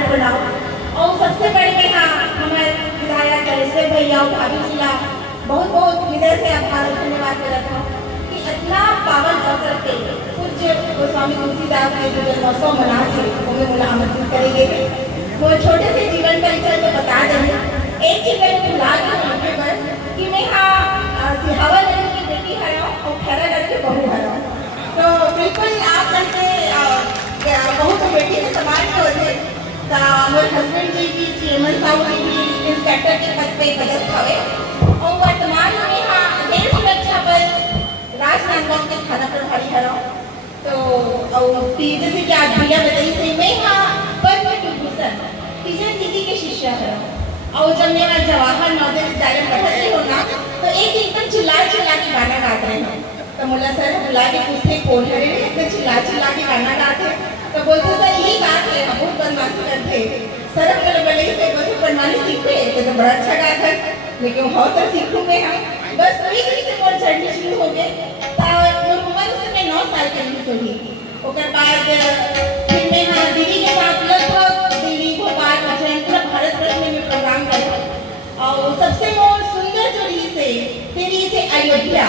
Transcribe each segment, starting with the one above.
आदर प्रणाम। और सबसे बढ़ के हाँ हमारे विधायक कलेश्वर भैया और भाभी जी ला बहुत बहुत हृदय से आभार और धन्यवाद करता हूँ कि इतना पावन अवसर पे पूज्य गोस्वामी तुलसीदास ने जो जन्मोत्सव मना थे उन्हें मुझे आमंत्रित करेंगे। वो छोटे से जीवन परिचय को बता देंगे। एक चीज मैंने भुला के मौके पर कि मैं हाँ सिहावा लड़की की बेटी है और खैरा लड़की बहू है। तो बिल्कुल आप से बहू तो बेटी के समान ही होते। मोर हस्बैंड जी की चेयरमैन साहब जी भी इंस्पेक्टर के पद पे पदस्थ हुए और वर्तमान में यहाँ देश सुरक्षा पर राजनांदगांव के थाना प्रभारी है। तो जैसे कि आज भैया बताइए थे मैं यहाँ पद्म विभूषण तीजन दीदी के शिष्य है। और जब मेरा जवाहर नवोदय विद्यालय पढ़ा रही हो ना तो एक एकदम चिल्ला चिल्ला के गाना गाते हैं। तो मुला सर बुला के पूछते कौन है रे एकदम चिल्ला चिल्ला के गाना गाते। तो बोलते सर यही बात है हम बहुत बदमाशी करते। सर हम बोले से बोलते बदमाशी सीखे तो बड़ा अच्छा गाता है लेकिन बहुत सर सीखूँ मैं हम बस वही से मोर जर्नी शुरू हो गए। मोर उम्र उस समय 9 साल के नहीं सोही। ओकर बाद फिर मैं हाँ दीदी के साथ लगभग दिल्ली भोपाल उज्जैन पूरा भारत वर्ष में प्रोग्राम किया। और सबसे मोर सुंदर जो रही से फिर से अयोध्या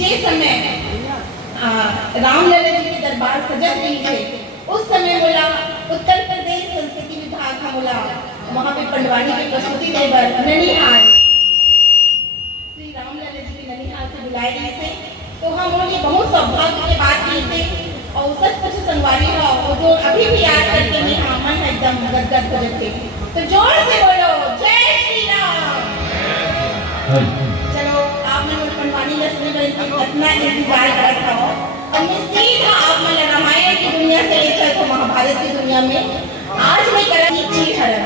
जे समय रामलला जी के दरबार सजत रही थे उस समय बोला उत्तर प्रदेश संस्कृति विभाग का बोला वहाँ पे पंडवानी की प्रस्तुति देवर ननिहाल श्री रामलला जी की ननिहाल से बुलाए गए थे। तो हम उन्हें बहुत सौभाग्य के बात की थे और सच कुछ संगवारी रहा और जो अभी भी याद करके मैं हाँ मन एकदम गदगद हो जाते। तो जोर से बोलो जय श्री राम। चलो आपने मुझे पंडवानी रस्म में इतना इंतजार कर रखा हो और मैं सीधा आप में रामायण की दुनिया से लेकर तो महाभारत की दुनिया में आज मैं करेंगी चीरहरण।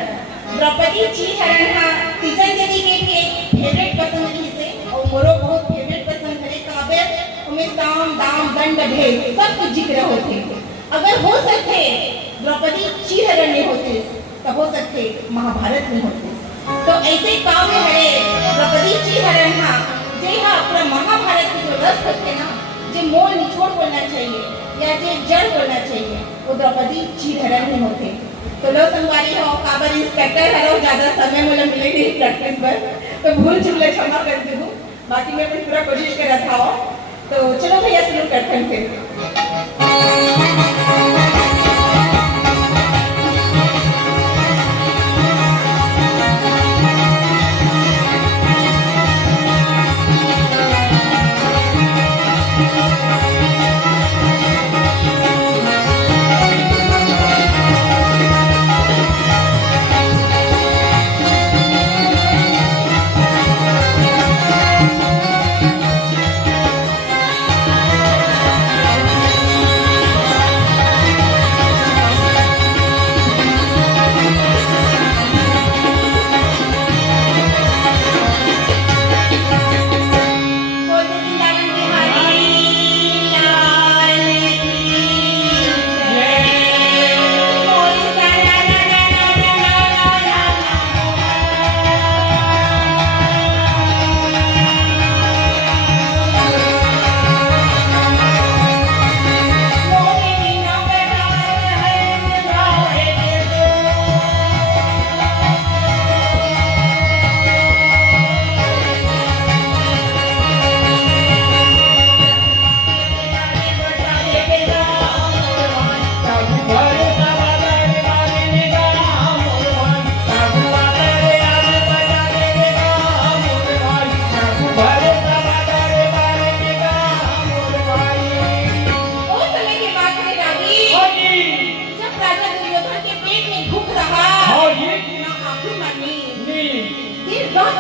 द्रौपदी चीरहरण हाँ तीजन दीदी के भी एक फेवरेट पसंद रही से और मोरो बहुत फेवरेट पसंद है काव्य उमें साम दाम दंड भेद सब कुछ जिक्र होते। अगर हो सकते द्रौपदी चीरहरण नहीं होते तब हो सकते महाभारत नहीं होते। तो ऐसे काव्य है द्रौपदी चीरहरण हाँ जे हाँ पूरा महाभारत के जो रस होते ना जो मोल निचोड़ बोलना चाहिए या जो जड़ बोलना चाहिए वो द्रौपदी चीरहरण नहीं होते। तो लो संगवारी हो काबर इंस्पेक्टर है ज़्यादा समय मुझे मिले नहीं प्रैक्टिस पर तो भूल चुक ले क्षमा कर दी हूँ बाकी मैं अपनी पूरा कोशिश कर रहा था। तो चलो भैया शुरू करते हैं फिर।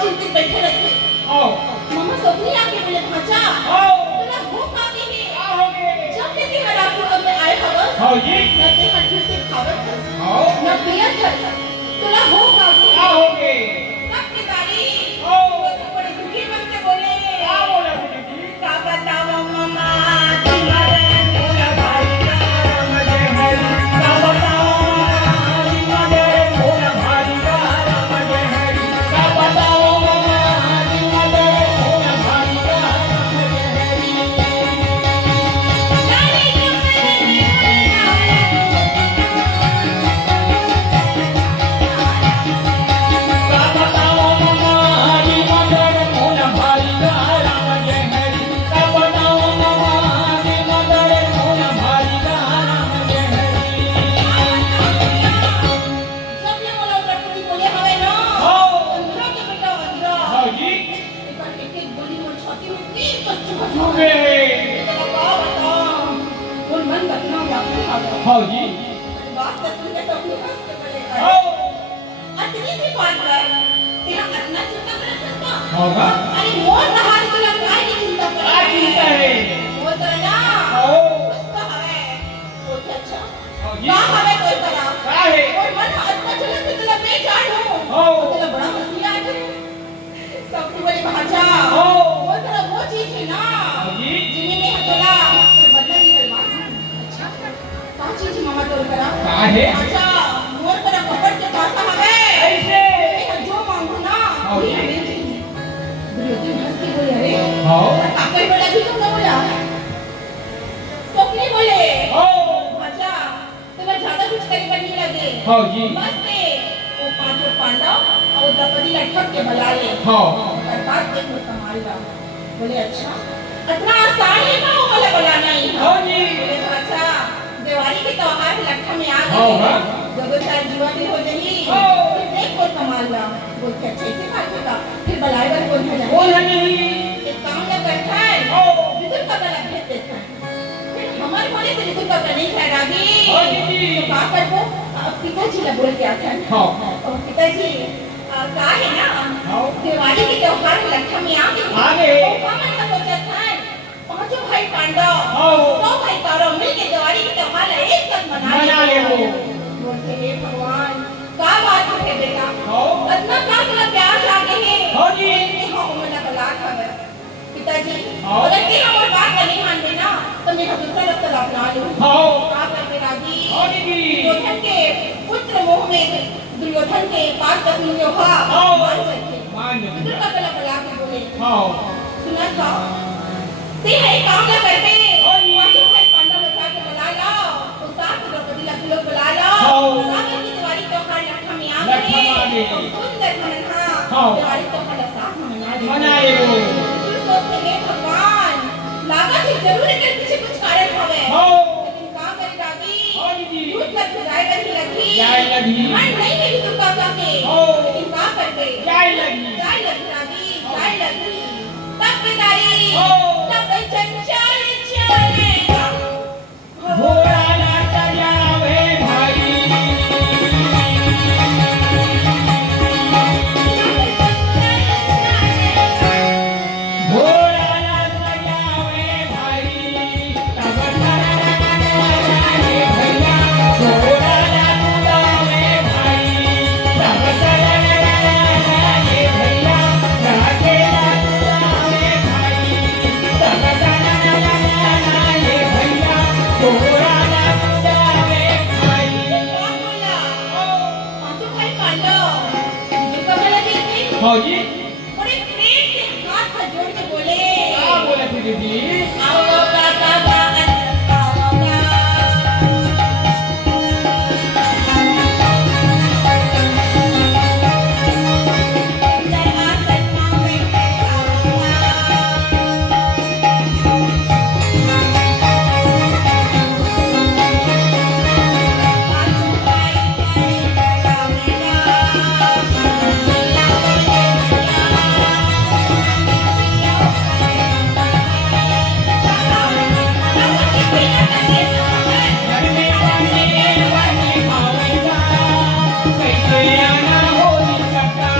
चिंतित बैठे रहते मामा सपनी आके बोले भाचा बोला भूख आती है जब लेके हराम को में आए खबर न ते हट से खावत न पिया था तोला भूख आती कब की तारी बड़े दुखी मन से बोले का बताओ मामा हाँ जी। बात तो सुन के तो अपनी हंस के बोले हाँ। अतनी सी बात पर तेरा इतना चिंता करे चिंता होगा। अरे मोर नहार तो लग काय की चिंता करे क्या चिंता है? वो तो ना हाँ। उसका हवे वो क्या अच्छा हाँ जी। का हवे कोई तरह क्या है? और मन इतना चले कि तेरा बेचार हो हाँ। तेरा बड़ा हंसी आ जाए सबकी बड़ी भाषा हाँ। वो तेरा वो चीज है ना हाँ जी। जिन्हें में हतोला पर बदला निकलवा अच्छा का चीज मामा तोर करा क्या है? अच्छा मोर तेरा कपड़ के पासा हवे ऐसे। मैं जो मांगू ना हाँ जी। दुर्योधन हंस के बोले अरे हाँ। काकर बोला भी तुमने बोला स्वप्ने बोले हाँ। अच्छा तुम्हें ज्यादा कुछ कहीं पर नहीं लगे हाँ जी। बस पे वो पांचों पांडव और द्रौपदी लटक के बुला ले हाँ। और बात देख लो कमाल का बोले अच्छा इतना आसान है ना वो वाला बुलाना ही हाँ जी। बोले तो अच्छा दिवाली के त्योहार लट्ठा में आ हाँ, गए हाँ। दो चार जुआ भी हो जाएगी हाँ। फिर देख और कमाल का बोलते अच्छे से बात होगा फिर बुलाए बर कौन है कौन है नहीं? एक काम ना करता है हाँ। विदुर का बला भेज देता है फिर हमारे होने से विदुर का नहीं ठहरागी हाँ जी। तो का कर वो पिताजी ला बोल के आता है हाँ। और पिताजी का है ना हाँ। दिवाली के त्योहार लट्ठा में आ गए आ गए। तो का मन का सोचा था पांचों भाई पांडव हाँ। सौ भाई कौरव मिलके दिवाली के त्योहार एक साथ मना ले वो। बोलते हे भगवान का बात है बेटा हाँ। इतना का मतलब प्यार लागे है हाँ जी। हाँ उमला का लाख है पिताजी हाँ। अगर ते हमारी बात का नहीं मान लेना तो मैं दूसरा रास्ता अपना लूं हाँ। का करके राजी हाँ जी। दुर्योधन के पुत्र मोह में दुर्योधन के पास पत्नी जो हा हाँ। मान सकते मान ले। विदुर का गला बुला के बोले हाँ। सुना था ते है काम ना करते हाँ जी। पांचों भाई पांडव बचा के बुला लाओ तो साथ द्रौपदी लग लोग बुला लाओ हाँ। ताकि की दिवाली त्योहार लट्ठा में आ लट्ठा में आ गए। सुंदर मनहा हाँ। दिवाली त्योहार साथ में मना ले मनाए वो। फिर सोचते हे भगवान लागत है जरूर के पीछे कुछ कारण हवे हाँ। लेकिन का करे रागी हाँ जी। दूध लग जाए कर लगी जाए लगी। मन नहीं है कि तुम का के हाँ। लेकिन का करते जाए लगी। जाए लगी रागी जाए लगी तब पिताई हाँ। तब चंचल चलेगा घोड़ा ना सजावे भाई। घोड़ा ना सजावे भाई। तब चलने भैया। घोड़ा ना उड़ावे भाई। तब चलने भैया। राजे ना उड़ावे भाई। तब चलने भैया। घोड़ा ना उड़ावे भाई। क्या बोला पांचों भाई पांडव जिनका बोला देखते हाँ जी। बड़े प्रेम से हाथ पर जोड़ के बोले क्या बोले थे दीदी? आओ काका बागन आओगा जय आसन में बैठाऊंगा पांचों भाई घर में बने बने खावेगा। कैसे आना होली सका।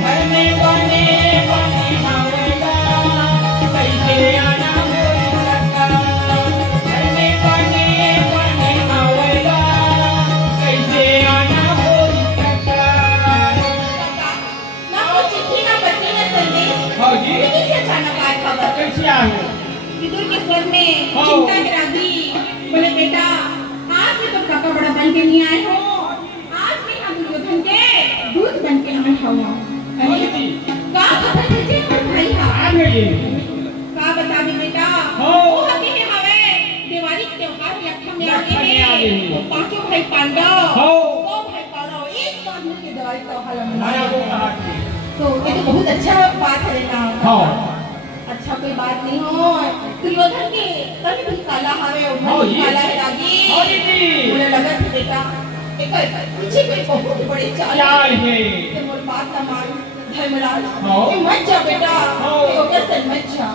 घर में बने बने खावेगा। कैसे आना होली सका। घर में बने बने खावेगा। कैसे आना होली सका। ना कोई चिट्ठी ना पत्री ना संदेश हाँ जी। लेकिन से अचानक आए खबर कैसे आए? विदुर के स्वर में हाँ। चिंता की रागी बोले बेटा आज भी तुम काका बड़ा बन के नहीं आए हो आज भी हम दुर्योधन के दूध बन के आए हो हाँ अरे जी। का खबर तुझे पर भाई हा आ गए। का बता दे बेटा हाँ। वो हके है हवे दिवाली के त्योहार लट्ठा में आ लट्ठा गए में आ गए हैं हैं। तो पांचों भाई पांडव हाँ। सौ भाई कौरव एक साथ मिलकर दिवाली त्योहार माया को मना कहा थी। तो ये तो बहुत अच्छा बात है ना हाँ। अच्छा कोई बात नहीं हो दुर्योधन के कभी भी काला हवे और हाँ मन जी। काला है रागी हाँ जी। मुझे लगा कि बेटा एक पीछे कोई बहुत बड़ी चाल चाल है। तो मोर बात ना मान धर्मराज हाँ। ये मत जा बेटा हाँ। ये हो गया सन मत जा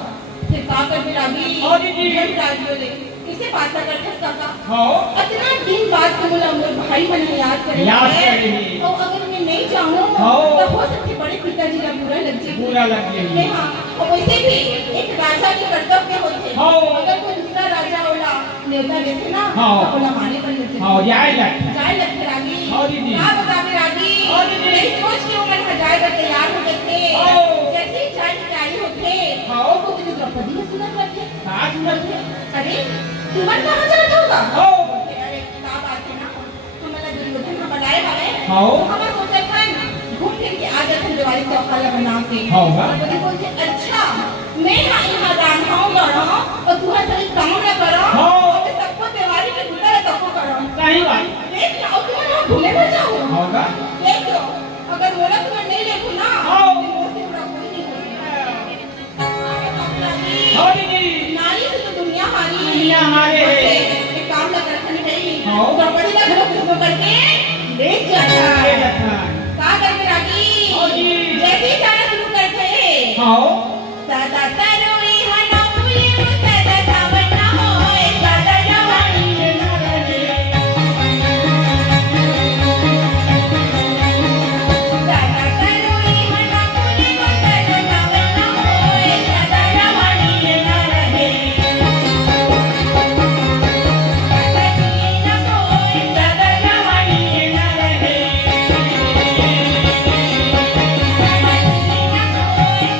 फिर का कर रागी हाँ जी। धर्मराज बोले किसे बात ना करते काका हाँ इतना दिन बाद तुम लोग मोर भाई मन याद करे और अगर मैं नहीं जाऊं तो हो सकते बड़े पिताजी का बुरा लग जाए बुरा लग नहीं हाँ और वैसे भी एक राजा के कर्तव्य होते हाँ अगर कोई दूसरा राजा वाला नेता देखे ना हाँ तो बोला माने पर लेते हाँ जाए लग रागी हाँ दीदी हाँ बतावे रागी हाँ दीदी नहीं सोच के मन हजाए कर तैयार हो जाते जैसे ही चाय की तैयारी होते हाँ वो तुम्हें द्रौपदी ने सुना करते हाँ सुनते अरे तुमन कहाँ चला होगा हाँ अरे क्या बात है ना हमारा दुर्योधन हम बनाए हवे हाँ हम सोचा था घूम फिर के आ जाते दिवाली का खाला बना के हाँ द्रौपदी बोलते अच्छा मैं यहाँ रांधाऊंगा ना और तुम्हारे सारे काम ना करो हाँ मैं सबको दिवाली के भीतर तको करो सही बात देख लो तुम ना घूमे ना जाओ होगा देख लो अगर मोला तुम्हें नहीं देखो ना हाँ तो मोसे बड़ा कोई नहीं होगा हाँ दीदी नारी से तो दुनिया हारी दुनिया हारे एक काम ना करते नहीं हाँ द्रौपदी का घर किसको करके ले जाता ले जाता का करके रागी हाँ जी जैसे ही जाना शुरू करते हाँ सदा तरुई हना फूले सदा सावन ना होए सदा जवानी में ना रहे सदा तरुई हना फूले सदा सावन ना होए सदा जवानी में ना रहे सदा जिए ना होए सदा जवानी में ना रहे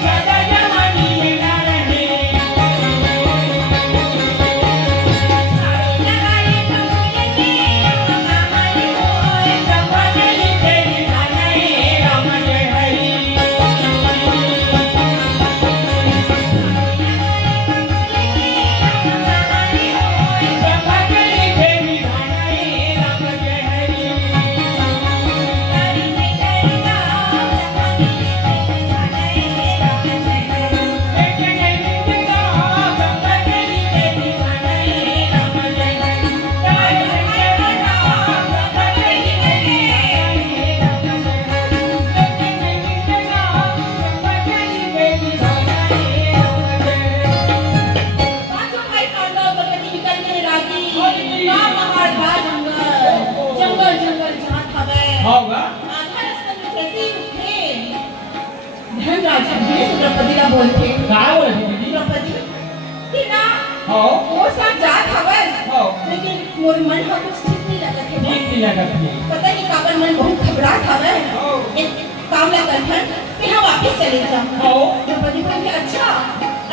सदा जवानी में ना रहे लगाए कमले के हमारे होए जवानी तेरी बनाए राम जय हरि हमारे होए जवानी तेरी बनाए राम जय हरि हरि में जय राम जवानी तेरी बनाए राम जय हरि एक नहीं तेरा जवानी तेरी बनाए राम जय हरि हरि में जय राम जवानी तेरी बनाए राम जय हरि एक नहीं तेरा जवानी तेरी बनाए राम जय हरि पांचों भाई पांडव द्रौपदी निकल गए रागी ना पहाड़ बा जंगल जंगल जहाँ हवे होगा आधा रास्ते में कैसे ही उठे धनराज भीष्म द्रौपदी का बोलते का बोले दीदी द्रौपदी कि ना हाँ वो साथ जात हवे हाँ लेकिन मोर मन का कुछ ठीक नहीं लगत है ठीक नहीं लगा पता नहीं काबर मन बहुत घबराहट हवे हाँ एक काम ला करथन कि हम वापस चले जाओ हाँ द्रौपदी बोली अच्छा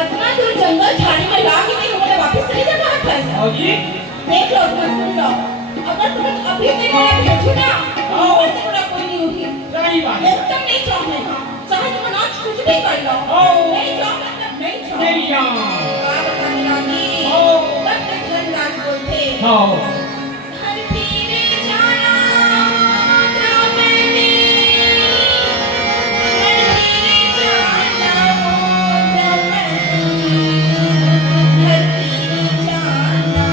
इतना दूर जंगल झाड़ी में ला के नहीं हमें वापस चले जाना है हाँ जी देख लो तुम सुन लो अगर तुम्हें अभी तक मैं भेजूं ना तो वैसे बड़ा कोई नहीं होगी सही बात है एकदम नहीं चाहने का चाहे तुम आज कुछ भी कर लो नहीं चाहो मतलब नहीं चाहो नहीं जान क्या बताने लगी तब तक धनराज बोलते हाँ हर तीरे जाना द्रौपदी हर तीरे जाना द्रौपदी हर तीरे जाना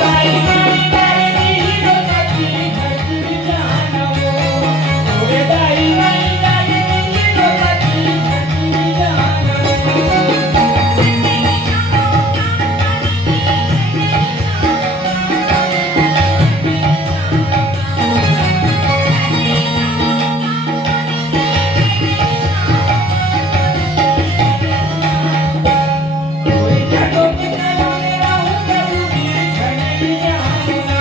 गाई गाई गाई हीरो कटी घटी जानो ओए गाई गाई गाई हीरो कटी घटी जानो ओए जानो कितना मेरा हूँ करूँगी घटी जाऊँगा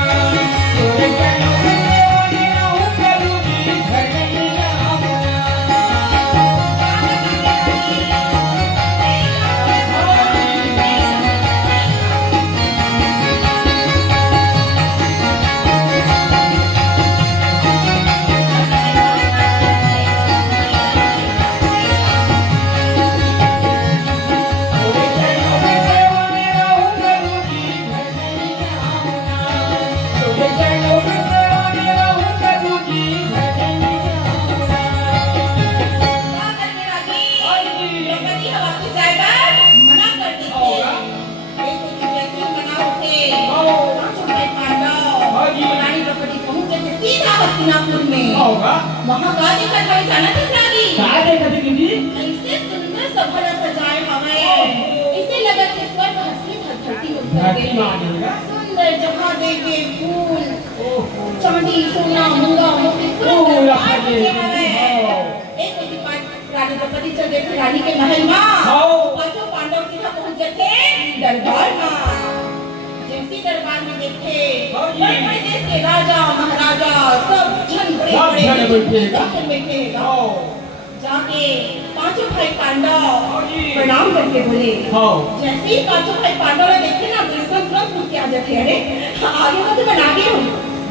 ओए जानो कितना मेरा हूँ करूँगी घटी क्या करने लगी द्रौपदी हम वापस जाएगा मना कर दी थी एक तो जैसे ही मना उठे पांचों भाई पांडव रानी द्रौपदी पहुंच गए सीधा हस्तिनापुर में होगा वहां का देखा था जाना किस लागी का देखा थी दीदी ऐसे सुंदर सभा सजाए हमें इसे लगा कि स्वर्ग हंसी धरती में घाटी मानेगा सुंदर जहाँ देखे फूल ओहो चांदी सोना मूंगा मोती पूरा बात फजे के हवे हाँ एक होती बात रानी द्रौपदी चल गई थी रानी के महल में हाँ। पांचों पांडव सीधा पहुंच गए थे दरबार में जैसी दरबार में देखे हाँ जी। बड़े बड़े देश के राजा महाराजा सब जन बड़े सब बड़े जन बैठेगा। सब जन बैठेगा हाँ जाके पांचों भाई पांडव हाँ जी। प्रणाम करके बोले हाँ जैसे ही पांचों भाई पांडव ने देखे ना तो एकदम तुरंत पूछ के आ जाते अरे आगे तो मैं आगे हूँ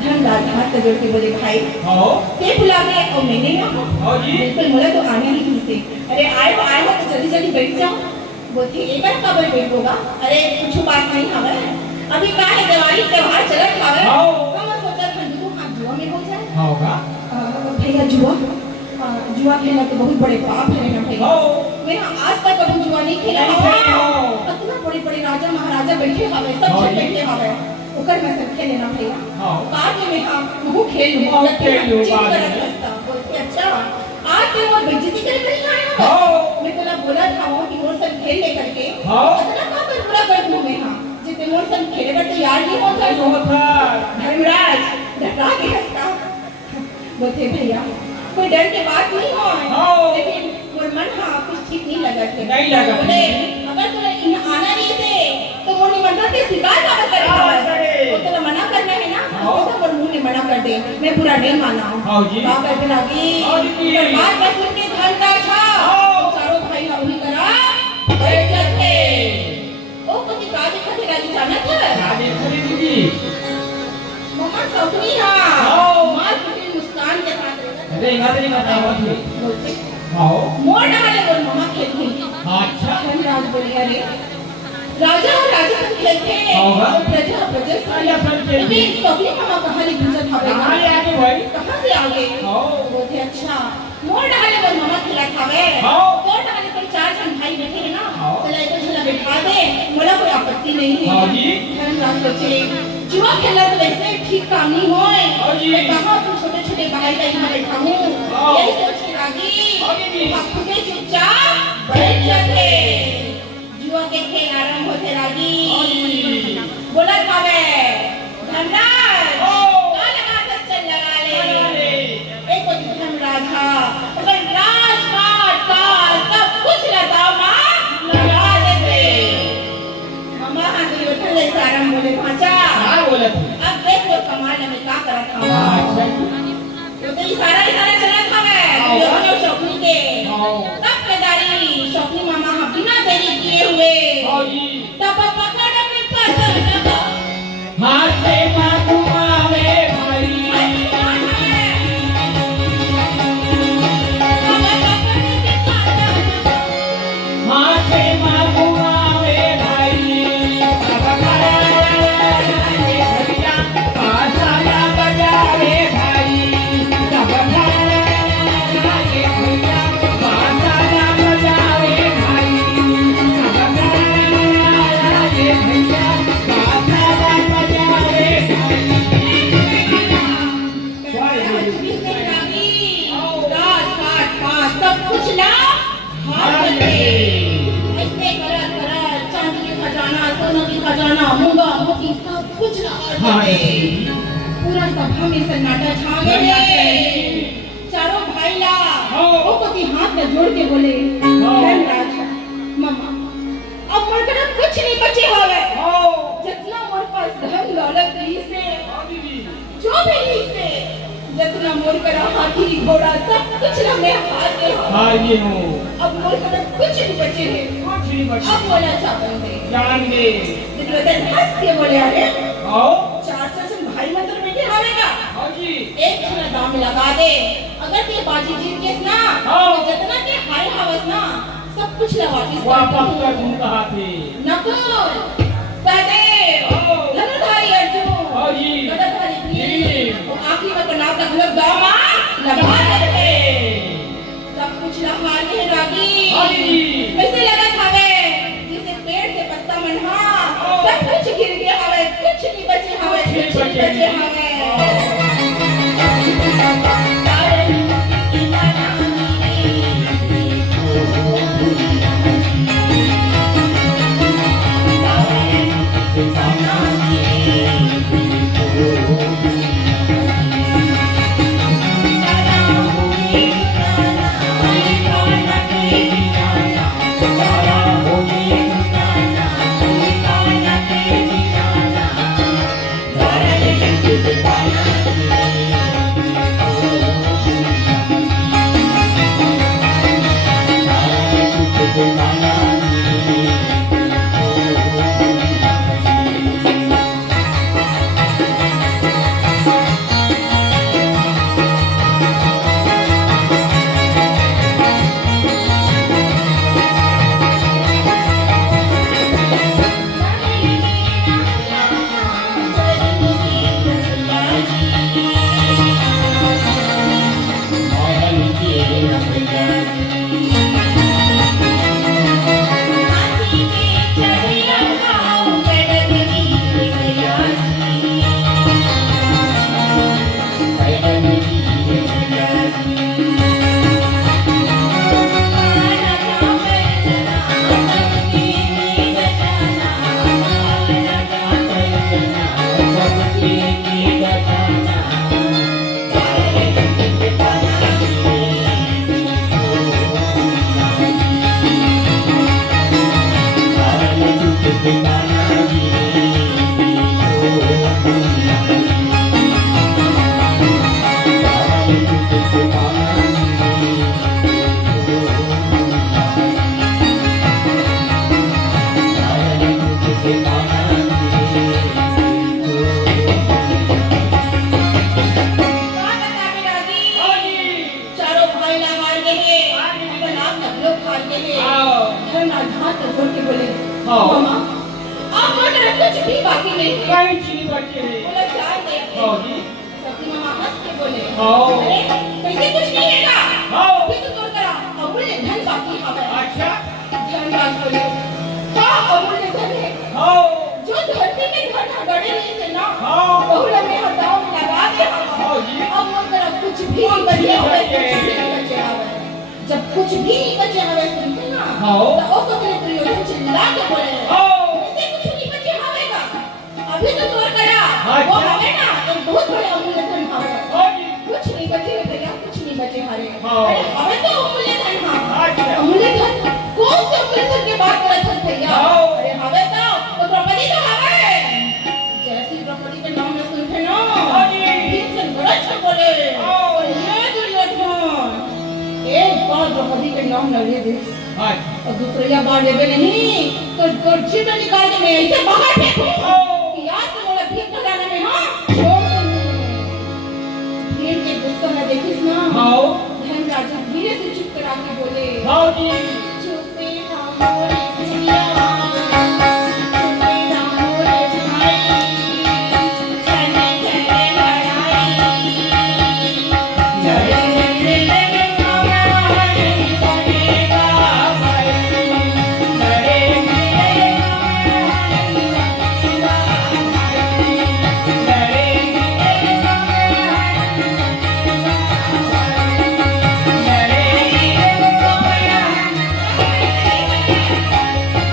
धनराज हाथ से जोड़ के बोले भाई हाँ ते बुला के और मैंने यहाँ हाँ जी। बिल्कुल बोला तो आने ही नहीं से अरे आए हो तो जल्दी जल्दी बैठ जाओ बोलती एक बार कब बैठ होगा अरे कुछ बात नहीं हवे अभी का है दिवाली त्योहार चलत हवे हाँ। तो मैं सोचा ठंडू हाथ जुआ में हो जाए हाँ होगा भैया जुआ जुआ खेलना तो बहुत बड़े पाप है ना भैया हाँ मैं आज तक कभी जुआ नहीं खेला नहीं खेला हो। इतना बड़े बड़े राजा महाराजा बैठे हवे सब हाँ जन जी। बैठे हवे ओकर में सब खेले ना भैया हाँ बाद में मैं वो खेल लूं हाँ, खेल लूं बाद में। रास्ता बोलते अच्छा आज ते वो बेइज्जती करके नहीं आए हो हाँ। मैं बोला था वो कि मोर संग खेल लेकर के हाँ। इतना का पर पूरा कर दूं मैं हां जितने मोर संग खेले पर तैयार नहीं होता नहीं होता धर्मराज डरा के हंसता बोलते भैया कोई डर के बात नहीं हो हाँ। लेकिन मोर मन हाँ कुछ ठीक नहीं लगा थे नहीं लगा। बोले अगर तुझे इन आना नहीं थे तो मोर निमंत्रण के स्वीकार का हाँ, करेगा करे। तो तेरा मना करना है ना हाँ। तो मोर मुंह ने मना कर दे मैं पूरा नहीं माना हाँ जी। का करके लगी हाँ जी। बात बस उनके धन का था हाँ। चारों भाई हवली करा बैठ जाते ओ कुछ का दिखा थे राजी जाना था राजे खरीदी जी मम्मा सौतनी हां हाँ। मां की मुस्कान के साथ रहता अरे इंग्लिश नहीं बताओ जी बोलते हाँ मोर डाले बोल मम्मा खेल गई अच्छा धनराज बोले अरे राजा और राजा सब खेलते हैं हाँ। और प्रजा प्रजा प्रजा सब खेलती। अबे सभी मामा कहाँ ले गुजर था कहाँ ले आगे भाई कहाँ से आगे हाँ। बोलते अच्छा मोर डाले बोल मामा खिला खावे हाँ। मोर डाले पर चार जन भाई बैठे हैं ना हाँ। चला एक झला बैठा दे मोला कोई आपत्ति नहीं है हाँ जी। धनराज सोचे जुआ खेलना तो वैसे ठीक काम नहीं होए हाँ जी। मैं कहाँ तुम छोटे छोटे भाई का यहाँ बैठा हूँ हाँ। यही सोच के लागी हाँ जी। आप खुदे चुपचाप बैठ जाते जुआ के खेल आरंभ होते लागी हाँ जी। बोला खावे धनराज हाँ। का लगा कर चल लगा लगा ले ले। एक होती धनराज था अगर राजपाट का सब कुछ लगा माँ लगा देते मामा हाथ में उठा ले सारम बोले भाचा क्या बोला था अब देख लो कमाल में क्या करा था अच्छा जी तो इशारा चला था मैं जो शौकनी के हाँ तब केदारी शौकनी मामा हम बिना देरी किए हुए हाँ जी तब पकड़ के पकड़ हाथ से मारू आवे भाई हाथ से मारू आवे भाई सब कराए भैया पासा बजावे भाई सब कराए भैया पासा बजावे भाई सब कराए भैया पासा बजावे सब कुछ ला हाथ में ऐसे करा चांदी की खजाना सोना की खजाना मूंगा मोती सब कुछ ला हाथ में पूरा सभा में सन्नाटा छा गया चारों भाई ला वो कोती हाथ में जोड़ के बोले धनराज मम्मा अब मोर करा कुछ नहीं बचे होवे जितना मोर पास धन दौलत रही से जो भी रही से जितना मोर करा हाथी घोड़ा सब कुछ ना मैं हाथ में हो हारिए हो अब मोर करा कुछ नहीं बचे है कुछ नहीं बचा अब बोला चापन दे जान दे दुर्योधन हंस के बोले अरे आओ चार जन भाई मंत्र बैठे हवेगा हाँ जी एक छना दाम लगा दे अगर ते बाजी जीत के ना हाँ। तो जितना के हाय हवस ना सब कुछ ला वापस कर दूं कहा थे नकुल सहदेव हाँ। धनुर्धारी अर्जुन हाँ जी। गदाधारी भीम भीम। और आखिरी में तो नाम तक लोग दामा लगा देते सब कुछ लगा के रागी हाँ जी। कैसे लगा खावे जैसे पेड़ से पत्ता मनहा हाँ। सब कुछ गिर गया हवे कुछ नहीं बचे हवे कुछ नहीं बचे हवे नहीं कहीं चीनी बचे बोला चाय दे हाँ जी सपनी मामा हंस के बोले हाँ अरे कैसे कुछ नहीं है का हाँ अभी तो तोड़ करा अमूल्य धन बाकी हवे अच्छा धनराज बोले हाँ अमूल्य धन है हाँ जो धरती में धन गड़े नहीं थे ना हाँ बहुला में हटाओ लगा दे हाँ जी अब वो तरह कुछ भी नहीं बचे हवे कुछ भी नहीं बचे हवे जब कुछ भी नहीं बचे हवे सुनते ना हाँ तो ओ को तेरे दुर्योधन चिल्ला के बोले हाँ कैसे कुछ नहीं बचे हवे का अभी तो तोड़ करा हाँ वो जी। हवे ना एक बहुत बड़े अमूल्य धन हवे हाँ जी कुछ नहीं बचे भैया कुछ नहीं बचे हरे हाँ। अरे हवे तो अमूल्य धन हाँ अच्छा अमूल्य धन कौन से अमूल्य धन की बात करत हन भैया हाँ। अरे हवे तो द्रौपदी तो हवे जैसी द्रौपदी के नाम न सुनते ना हाँ जी। भीमसेन गरज के बोले हाँ। और ये दुर्योधन एक बार द्रौपदी के नाम न ले दे हाँ और दूसरी बार लेबे नहीं तो गोरजी में निकाल के मैं ऐसे बाहर फेंकूं हाँ। कि आज से बोला भीम को जाने में हाँ छोड़ भीम के गुस्सा में देखिस ना हाँ धनराज धीरे से चुप करा के बोले हाँ जी चुपे रहो रे भैया चुपे रहो रे भाई चले चले लड़ाई जय मेरे कमाने चलेगा भाई जय मेरे कमाने चलेगा भाई जय मेरे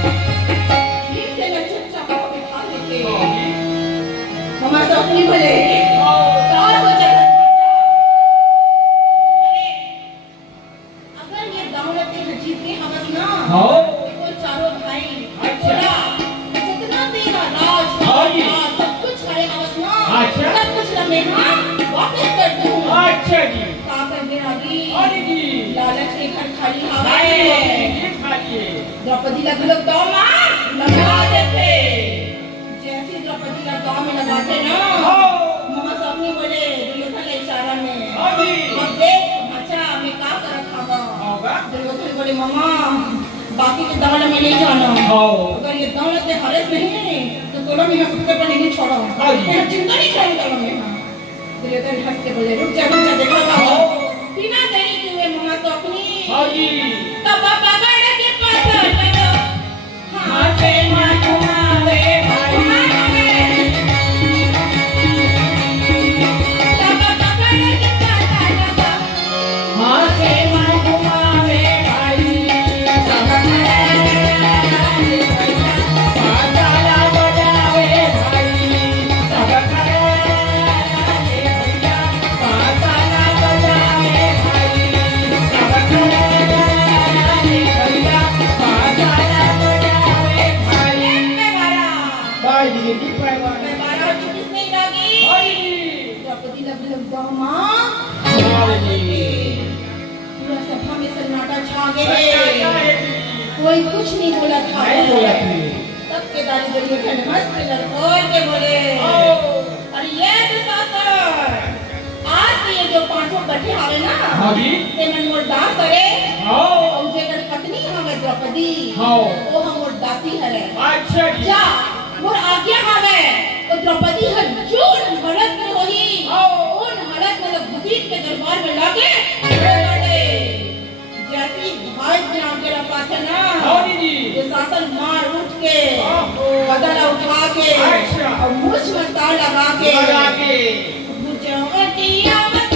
भीम से न चुपचाप होके खा लेते मम्मा तो अपनी बोले क्या सोचा था अरे अगर ये दौलत के जीत के हवस ना तो चारों भाई अच्छा। बोला जितना तेरा राज हाँ जी। सब कुछ करे हवस ना अच्छा। सब कुछ ना मैं हाँ वापस कर दूँ अच्छा जी का करने लगी अरे जी लालच के घर खाली खाइए हवे खाइए द्रौपदी लग लोग दाव में लगा देते जैसे द्रौपदी का दाव में लगाते ना मम्मा सबने बोले दुर्योधन के इशारा में हाँ जी अब देख अच्छा मैं का कर खावा होगा दुर्योधन बोले मम्मा बाकी के दौलत में नहीं जाना हाँ अगर ये दौलत में हरस नहीं तो दोनों में सबसे पहले नहीं छोड़ा हाँ जी। मैं चिंता नहीं छोड़ूं दोनों में दुर्योधन हंस के बोले रुक जा देखा था बिना देरी के हुए मम्मा तो अपनी हाँ जी तब पकड़ के पकड़ हाँ से मारे भाई तब पकड़ के पकड़ हाँ से मारे भाई सब पाताला बजावे भाई सब भैया पाताला बजावे भाई सब भैया पाताला बजावे भाई मैं मारा भाई जी की पैवा मैं मारा और चुप नहीं लगी भाई द्रौपदी लग दाव माँ पूरा सभा में सन्नाटा छा गए कोई कुछ नहीं बोला था तब के दादी दुर्योधन हंस के लड़खोल के बोले अरे ये दुशासन आज से ये जो पांचों बैठे हावे ना हाँ जी ते मन मोर दास करे हाँ और जेकर पत्नी हवे द्रौपदी हाँ वो हम मोर दासी हरे अच्छा जी जा मोर आज्ञा हवे तो द्रौपदी हर जोन हड़क में होई उन हड़क में लोग घसीट के दरबार में लाके खड़े कर दे जैसी भाई में आगे रखा था ना हाँ जी ये शासन मार उठ के बदला उठा के अच्छा। और मुझ में तार लगा के लगा के बुझवतिया मत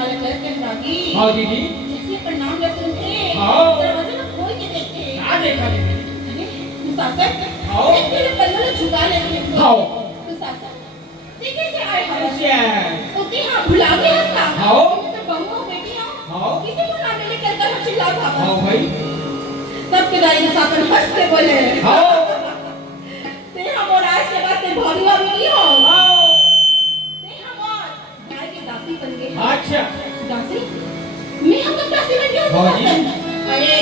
हाँ दीदी जैसे प्रणाम रखते थे हाँ। दरवाजे में खोल के देखते क्या देखा दीदी दुशासन हाँ। एक तेरे पल्लू ने झुका लेते हैं हाँ। दुशासन देखे से आए हवा कैसे ओके हाँ भुला गए हंसता हाँ। तो बहू हो बेटी हो हाँ। किसी को ना मिले कर हम चिल्ला था हाँ भाई तब के दाई दुशासन हंस के बोले हाँ। ते हम और आज के बाद ते भौरिया भी नहीं हो हाँ। ते हम और भाई के दासी बन गए अच्छा दासी मैं हम तो दासी बन गया हाँ जी। अरे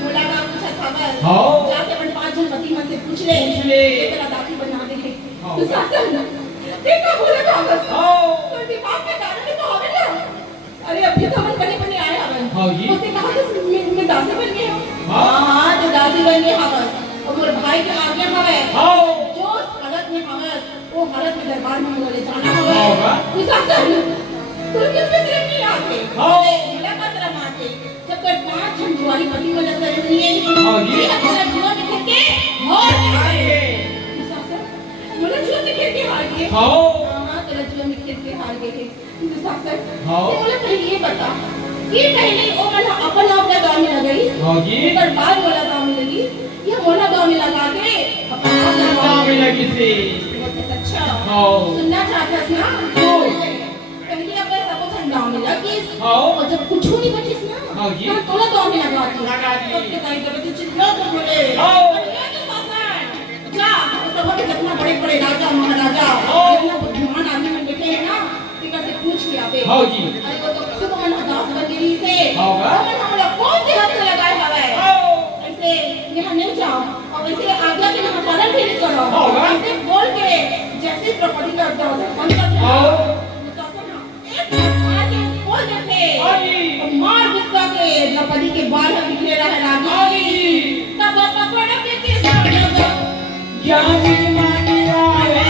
मुला का पूछा था बस हाँ। जाके अपन 5 जन पति मन से पूछ ले पूछ ले। ये तेरा दासी बना दे हाँ। तू शासन देखा बोले था बस हाँ। तो दिमाग के कारण में तो हमें ना अरे अभी तो हम बने बने आए हवन हाँ जी। उसने कहा कि मैं दासी बन गई हूँ हाँ। हाँ तो दासी बन गई हवन और मेरे भाई के आज्ञा हवे हाँ। जो हालत में हवे वो हालत में दरबार में बोले जाना हाँ। हवे तू शासन तू किस पे सिर्फ नहीं आते हाँ। मुला का तरह मारते जब कर 5 जन जुआरी पति को नजर नहीं है हाँ जी। ये अपना जीवन में के और आए। तू शासन मुला जीवन में के हार गए हाँ। हाँ तेरा जीवन में के हार गए थे तू शासन हाँ। तो मुला पहले ये बता ये पहले ओ मला अपन आप में दाव में लगाई हाँ जी। पर बाद मोला दाव में लगी ये मोला दाव में लगा के अपन आप में काम में लगी थी अच्छा हाँ। सुनना चाहता था ना सुन। पहले अपने सबको ठंडा में लगी हाँ। और जब कुछ नहीं बचिस ना हाँ जी। तो तोला दाव में लगा दी लगा दी। तब के ताई जब चिल्ला तो बोले हाँ। और ये तो शासन जा सब के जितना बड़े बड़े राजा महाराजा हाँ। जितना बुद्धिमान आदमी में बैठे हैं ना टिकट से पूछ के आवे हाँ जी। अरे वो तो खुद मन दास बन गई से हाँ बा। मन हमरा कौन से हाथ से लगाए हवे हाँ। ऐसे यहाँ नहीं जाओ और ऐसे आज्ञा के ना पालन भी नहीं करो हाँ बा। ऐसे बोल के जैसे प्रॉपर्टी का दरवाजा बंद कर दो हाँ। शासन ना एक मार के खोल देते हाँ जी। और मार गुस्सा के द्रौपदी के बाल निकले रहे हाँ रानी जी। तब पकड़ के किस मार जानी मानी आए।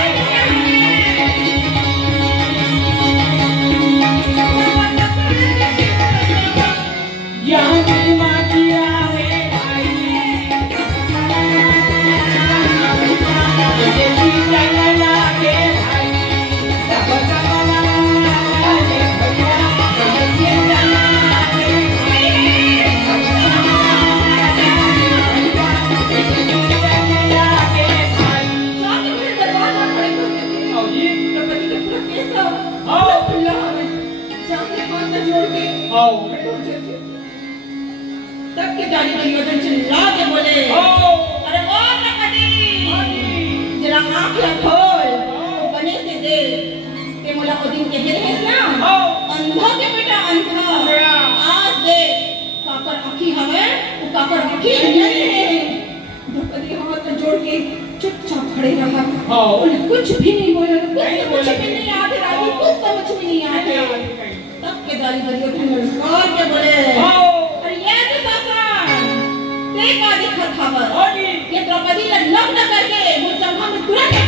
जानी मानी आए भाई। ये सीता लगे भाई। सब कमला लगे भैया। सब सीता लगे भाई। सब कमला लगे भाई। जाके मेरे दरबार में खड़े कर देते हाँ जी। द्रौपदी के पूरा केस हाँ। खुला हमें जाके हाथ में जोड़ के हाँ। तब के जाने दुर्योधन चिल्ला के बोले हाँ। अरे ओ द्रौपदी हाँ जी। जरा आँख ला खोल वो बने से दे के मोला को दिन के गिरे है ना हाँ। अंधा के बेटा अंधा अंधा। आज दे काकर आँखी हवे वो काकर आँखी नहीं है द्रौपदी हाथ में जोड़ के चुपचाप खड़े रहा हाँ। उन्हें कुछ भी नहीं बोला नहीं कुछ बोला। भी नहीं आते राजी कुछ समझ में नहीं आते तब के दाली दुर्योधन मुस्कुरा के बोले हाँ। अरे ये तो शासन ते का दिखत हवस हाँ जी। ये